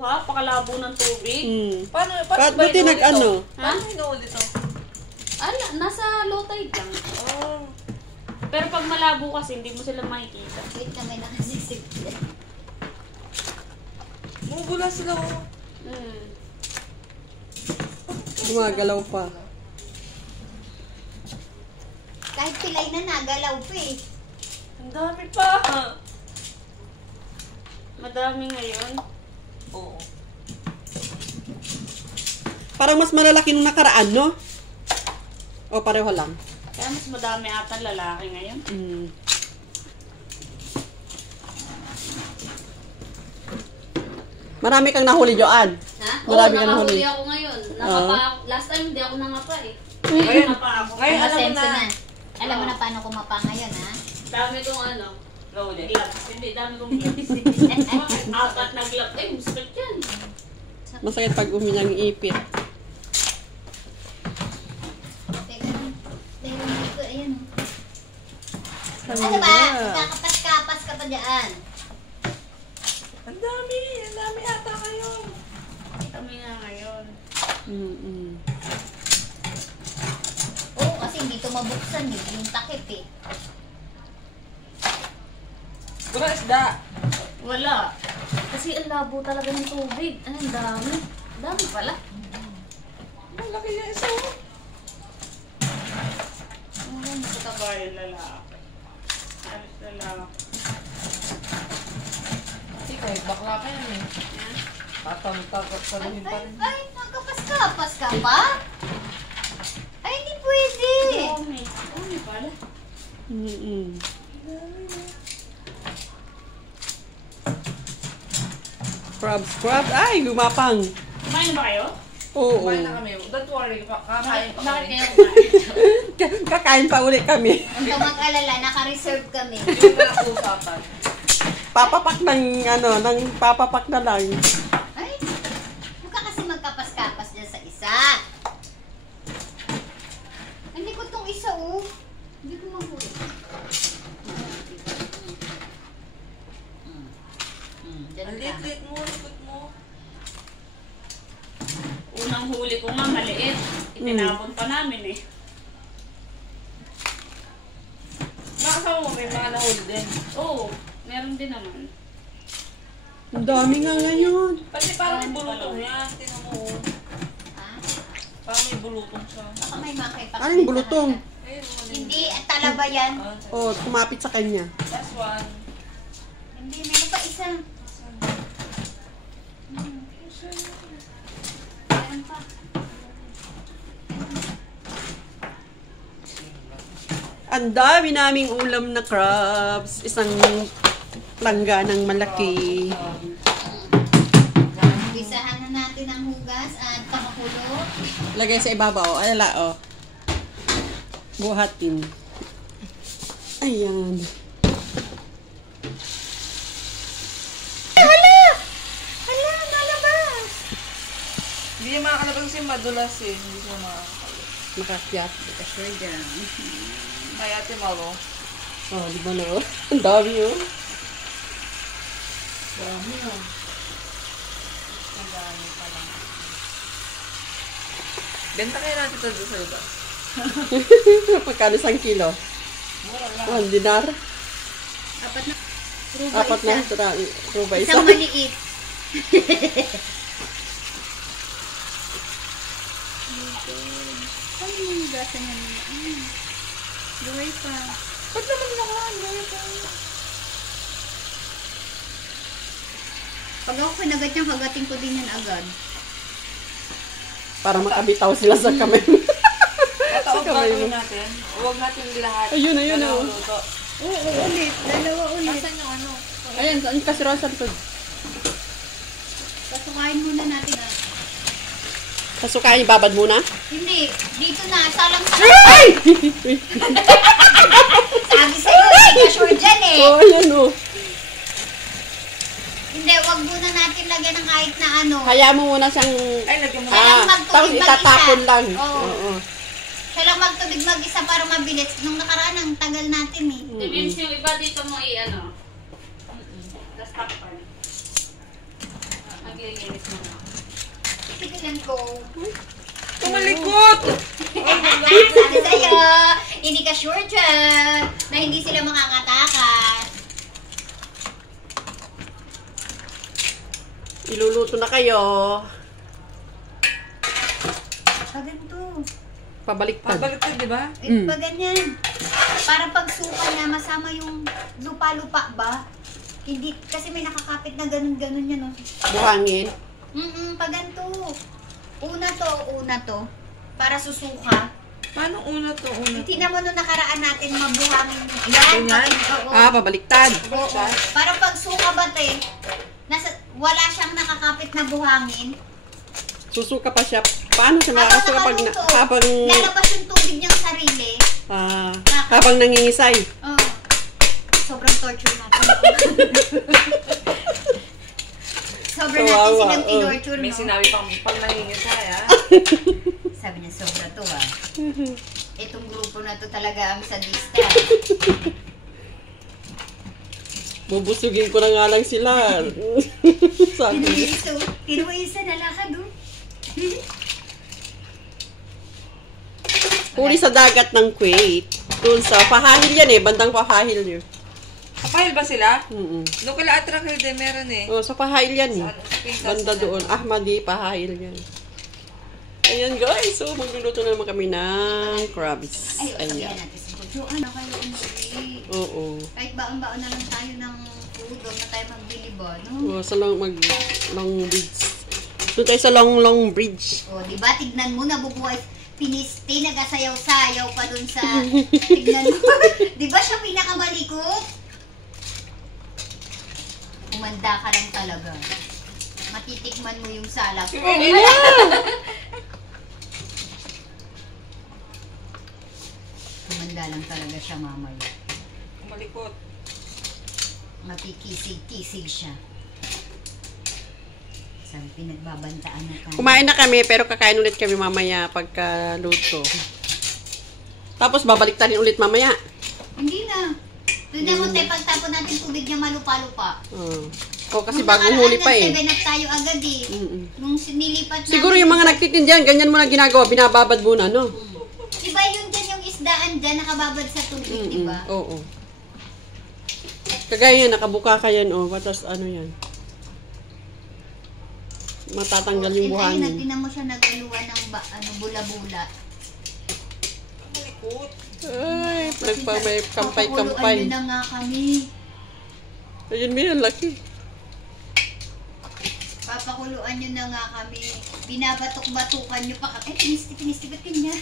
Ha? Pakalabo ng tubig? Paano Kahit buti nag-ano? Paano hinuuli ito? Nasa low tide lang. Oh. Pero pag malabo kasi, hindi mo sila makikita. Wait na may nakasisip. Mubula sila ko. Gumagalaw pa. Kahit pilay na nagalaw pa eh. Ang dami pa. Madami ngayon. Oo. Parang mas malalaki nung nakaraan, no? O pareho lang? Kaya mas madami ata lalaki ngayon. Marami kang nahuli, Joanne. Ha? Marami Oo, ka nahuli. nakahuli ako ngayon. Last time hindi ako nangapa eh. Ngayon, Nangapa ako. ngayon alam mo Masenso na. na. Alam mo na paano kumapa ngayon, ha? Dami kong Nahuli. gloves. Hindi, dami kong gloves. Apat na gloves. Eh, masakit yan. Masakit pag uminyang ipit. Teka lang. Teka lang dito, ayan. Ano Ano ba? Kakapas-kapas ka pa dyan. Ang dami ata ngayon. Kami na ngayon. Oo, kasi hindi ito mabuksan eh. Yung takip eh. Wala isda. Wala. Kasi ang labo talaga ng tubig. Ang dami. Dami pala. Malaki niya isa. Ang mataba yung lalaki. Alis lalaki. Kasi kahit bakla ka yan eh. Tatanong-tatanungin pa rin. Ay, nagkapas-kapas ka pa? Ay, hindi pwede. Dami pala. Crabs. Ay, lumapang. Kumain ba kayo? Oo. Kumain na kami. Don't worry. Kakain pa Bakit kami. kayo kumain? Kakain pa ulit kami. Huwag ka mag-alala, naka-reserve kami. Yung pinag-uusapan. Papapak ng papapak na lang. Ay, huwag ka kasi magkapas-kapas dyan sa isa. Hindi ko tong isa, oh. Hindi ko mahuli. Ang lit-lit mo. Likod mo. Unang huli ko nga maliit. Itinapon pa namin eh. Nakasama mo may mga nahuli din. Oo, meron din naman. Ang dami nga ngayon. Pati parang may bulutong yan. Tingnan mo. Ha? Parang may bulutong siya. Baka may makipag. Ano yung bulutong? Ayun, mali. Hindi, at talaba yan. Oh, kumapit sa kanya. Last one. Hindi, meron pa isa. Meron pa. Ang dami naming ulam na crabs. Isang langganang malaki. Isahan na natin ang hugas at pamakulo. Lagay sa ibabaw. Ayala, oh. Buhatin. Ayan. Hala, nalabas! Hindi niya makakalabas kasi madulas eh. Hindi siya makakalabas. Makakyat. Sure dyan. Kaya Ate Malo. Oh, di ba na, oh? Ang dami, oh. Dami oh. Madami pa lang. Benta kayo natin ito doon sa iba. Pagkano 1 kilo? Mura lang. 1 dinar? Apat na. Apat na. Ruba isa. Isang maliit. Ay, yung hugasan niya nila. Gaway pa. Ba't naman nakaan? Gawin pa. Pag ako kinagat niyang kagating ko din yan agad. Para makabitaw sila sa kamay. Tataog kamay gagawin mo. natin. Huwag natin lahat. Ayun, ayun, Dalawang oh. luto. Oo, ulit. Dalawa ulit. Nasaan yung ano? Ayan, saan yung kasiron sa likod? Pasukain muna natin. Pasukain, ibabad muna. Hindi. Dito na. Salang sa... Ay! Sabi sa'yo, hindi ka sure dyan eh. Oh, ayan, oh. Hindi, wag muna natin lagyan ng kahit na ano. Kaya mo muna siyang... Ay, lagyan mo. Kailangan tapos magtubig itatapon mag-isa. lang. Oo. Siya lang magtubig mag-isa para mabilis. Nung nakaraan, ang tagal natin eh. Means yung iba dito mo i-ano. Tapos takpan. maglilinis mo na. Tigilan ko. Tumalikot! Sabi sa'yo, hindi ka sure dyan na hindi sila makakatakas. Iluluto na kayo. Pag ganito. Pabaliktad. Pabaliktad, di ba? Pag ganyan. Para pag suka niya, masama yung lupa-lupa ba? Hindi, kasi may nakakapit na ganun-ganun yan. Oh. Buhangin. Pag ganito. Una to. Para susuka. Paano una to? Tingnan mo nung nakaraan natin, mabuhangin. Yan. Ganyan? Oo. Pabaliktad. Oo. Para pag suka ba wala siyang nakakapit na buhangin. Susuka pa siya. Paano siya makakasuka pag habang lalabas yung tubig niyang sarili. habang nangingisay? Oo. Sobrang torture natin. Sobrang natin Kawawa, silang tinorture, May no? sinabi pang pag nangingisay, ha? Sabi niya, sobra to, ah. Itong grupo na to talaga ang sadista. Bubusugin ko na nga lang sila. Sabi. Tinuisa na lakad, oh. Huli sa dagat ng Kuwait. Doon sa Pahahil yan eh. Bandang Pahahil yun. Kapahil ba sila? Mm-mm. Doon kala Atrakil din meron eh. Oh, sa Pahahil yan eh. Sa Banda doon. Ahmadi, Pahahil yan. Ayan guys. So, magluluto na naman kami ng crabs. Ay, Ayan. sabihan natin si Jojo. Ano kayo umuwi? Oo. Kahit baon-baon na lang tayo ng food. Huwag na tayo magbili ba, no? Oh, sa long bridge. Doon tayo sa long bridge. O, di ba? Tignan mo, nabubuhay. Piniste, nagasayaw-sayaw pa dun sa... Tignan mo. Di ba siya pinakamalikot? Umanda ka lang talaga. Matitikman mo yung salak. Umanda lang talaga siya mamaya. Malikot. Makikisig-kisig siya. Sabi, pinagbabantaan na tayo. Kumain na kami, pero kakain ulit kami mamaya pagkaluto. Tapos babalik tayo ulit mamaya. Hindi na. Tignan mo tayo, pagtapon natin tubig niya malupa-lupa. Oh, kasi bagong huli pa eh. 7 up tayo agad eh. Nung nilipat natin. Siguro yung mga nagtitindihan, ganyan mo na ginagawa, binababad muna, no? Diba yun dyan yung isdaan dyan, nakababad sa tubig, diba? Oo. Kagaya yan, nakabuka ka yan, oh. Tapos ano yan? Matatanggal yung buhangin. Tinan mo siya nag-aluwa ng bula-bula. Malikot. Ay, may Papakuluan kampay-kampay. nyo na nga kami. Ayun, may laki. Papakuluan nyo na nga kami. Binabatok-batukan nyo pa kami. Pinisti-ba't ganyan?